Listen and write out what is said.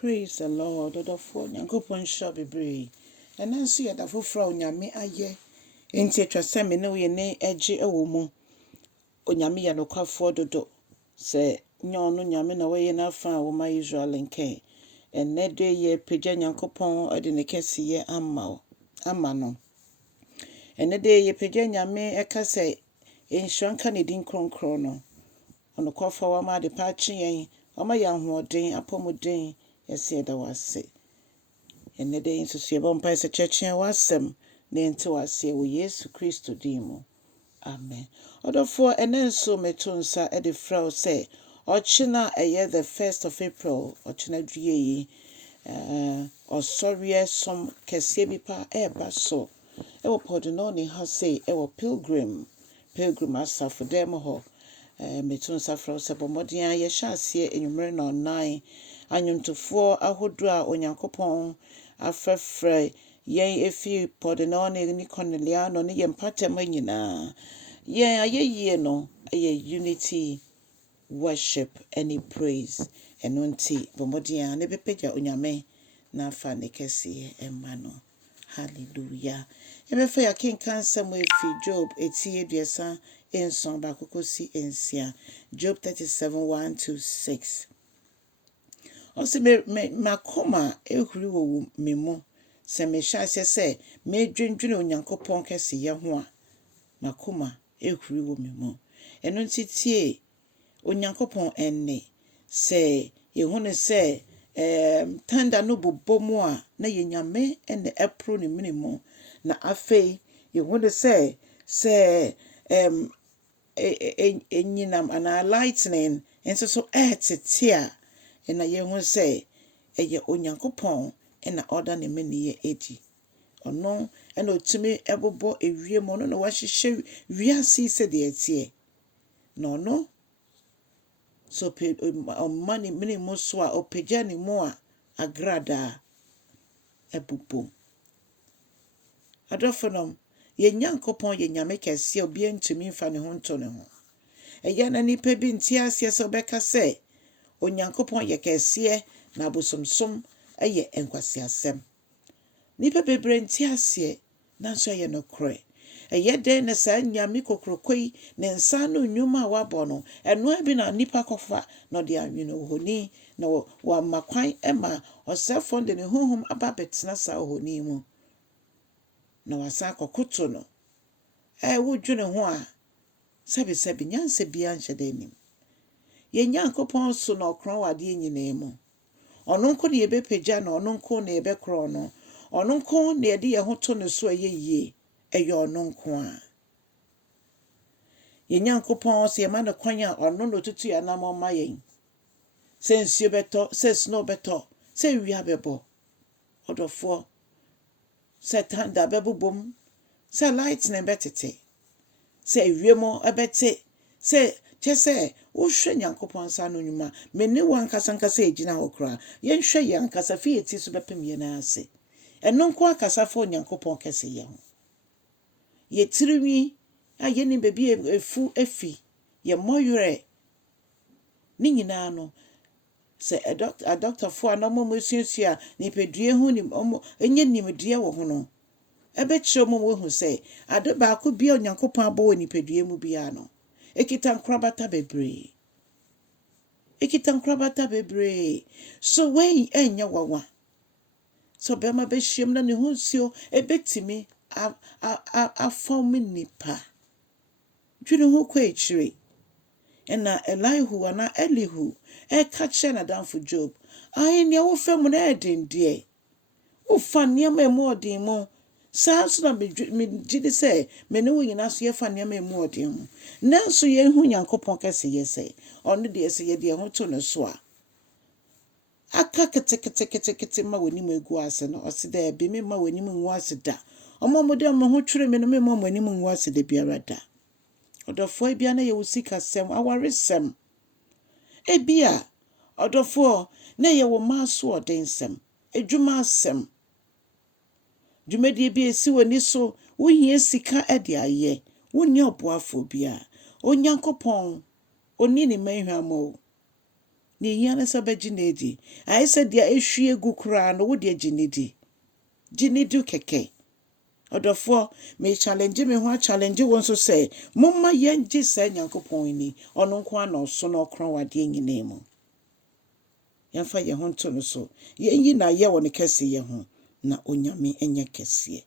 Praise the Lord. Odofo nyankopon sha bebre. Enanso ye dafo fra onyame aye. Enti atwa se me ne we ne age ewo mu. Onyame ye nokwafo dodo. Se nyo no nyame na we na fa wo ma Israel nke. Enne de ye pagya nyankopon ade ne kɛseyɔ ama no. Enne de ye pagya nyame eka se enhranka ne din kronkron no. Onokwafo wa ma de pa akye yen. Oma ya hoɔden apɔmuden yɛsɛ da wase. Enne de nsusu yɛbɔ mpa sɛ kyerɛkyerɛ wasɛm na nte wase wɔ Yesu Kristo din mu. Amen. Odofo ene nso meto nsa de frɛ wo sɛ ɔkyena ɛyɛ the 1st of April ɔkyena dwie yi ɔsɔre som kɛseɛ bi pa ɛba so ɛwɔ Pɔdenɔne ha sɛ ɛwɔ pilgrim asafo dɛm hɔ. Meto nsa frɛ wo sɛ bɔmmɔden yɛhyɛ aseɛ enwumere na ɔnan anyomtofoɔ ahodoɔ a onyankopɔn afrɛfrɛ yɛn efi Pɔdenɔne ne Corneliano ne yɛn mpatam nyinaa. Yɛn ayɛyie no ɛyɛ unity worship and praise. Ɛno nti bɔmmɔden ne bɛpagya onyame na afa ne kɛseɛ ɛma no. Hallelujah. Yɛbɛfa yɛkenka nsɛm efi Job eti aduasa nson baako kɔsi nsia. Job 37:1-6. Ɔsɛ makoma ehuri wɔ me mu sɛ mehyɛ aseɛ sɛ medwendwene onyankopɔn kɛseyɛ ho a makoma ehuri wɔ me mu. Ɛno nti tie onyankopɔn enne sɛ yehu ne sɛ tanda no bobɔ mu a na yenyame ene ɛpro ne mene mu na afei yehu ne sɛ nyinam ana lightning enso so ɛtete a na yehu sɛ ɛyɛ onyankopɔn ena ɔda ne mene edi. Ɔno ena otumi ɛbobɔ ewie mu no na wahyehyɛ wiase sɛ de ɛteɛ. Na ɔno so ɔma ne mene mu so a ɔpagya ne mu a agrada ɛbobɔ. Adɔfo nom Nyankopɔn yɛ nyame kɛseɛ obi ntumi mfa ne ho nto ne ho. Ɛyɛ na nipa bi nte aseɛ sɛ ɔbɛka sɛ onyankopɔn yɛ kɛseɛ na abosomsom ɛyɛ nkwasiasɛm. Nipa bebree nte aseɛ nanso ɛyɛ nokorɛ. Ɛyɛ den na saa nyame kokroko yi ne nsa no nnwuma a wabɔ no ɛnoa bi na nipa kɔfa na ɔde anwene ohoni na wama kwan ɛma ɔsɛfo de ne honhom aba betena saa ohoni mu. Na wasa kokoto no wodwene ho a sɛbi nyansa bia nhyɛ da nim. Yɛ Nyankopɔn so na ɔkron wade nyinaa mu. Ɔno nko ne yɛbɛpagya na ɔno nko ne yɛbɛkorɔ no. Ɔno nko ne yɛde yɛn ho to no so ɛyɛ yie ɛyɛ ɔno nko a. Yɛ Nyankopɔn sɛ yɛma no kwan a ɔno no tutu yɛ nam ɔma yɛn. Sɛ nsuo bɛtɔ, sɛ snow bɛtɔ, sɛ wia bɛbɔ. Ɔdɔfoɔ sɛ tanda bɛbobom, sɛ lightning bɛtete, sɛ ewiem ɛbɛte, sɛ kyɛ wohwɛ Nyankopɔn nsa no nnwuma mene wankasa egyina hɔ koraa. Yɛnhwɛ yɛn ankasa fi yɛti so bɛpem yɛn ase. Ɛno nko akasa fa Nyankopɔn kɛseyɛ ho. Yɛtiriwi a yɛne baabi efu efi yɛmmɔwerɛ ne nyinaa no sɛ adɔktafo a na ɔmo musuasua nipadua ho nim ɔmo enye nimdeɛ wɔ ho no ɛbɛkyerɛ ɔmo wohu sɛ ade baako bi a Onyankopɔn abɔ wɔ nipadua mu bia no ekita nkorabata bebree. So wei ɛnyɛ wawa. So bɛma bɛhyiam na ne ho nsuo ɛbɛtimi afɔm nipa. Dwene ho kɔ akyire. Ɛna Elihu ɛka kyerɛ n'adamfo Job. Nea wofɛ mu na ɛdendeɛ. Wofa nneɛma emu ɔden mu. Saa nso na megye de sɛ me ne wo nyinaa so yɛfa nneɛma emu ɔden mu. Nanso yɛhu Nyankopɔn kɛseyɛ sɛ ɔno deɛ sɛ yɛde yɛn ho to no so a aka kete ma w'anim egu ase no ɔse dɛ bi me ma w'anim ngu ase da. Ɔmo mo de ɔmo ho twere me no me ma w'anim ngu ase da biara da. Ɔdɔfoɔ bia na yɛ wo sikasɛm awaresɛm. Ebia ɔdɔfoɔ na yɛ wo ma so ɔdensɛm edwuma asɛm. Dwumadie bi esi w'ani so wohia sika ɛde ayɛ wonni ɔboafo bia. Onyankopɔn oni ne manhwamɔ. ne hia ne sɛ bɛgye ne di ayɛ sɛ deɛ ehwie gu koraa no wo deɛ gye ne di gye ne di kɛkɛ ɔdɔfoɔ me challenge me ho challenge wo nso sɛ momma yɛngye saa Nyankopɔn ni ɔno nko ana ɔso na ɔkron wadeɛ nyinaa mu yɛmfa yɛn ho nto no so yɛnyi na yɛ wɔ ne kɛseyɛ ho na onyame ɛnyɛ kɛseɛ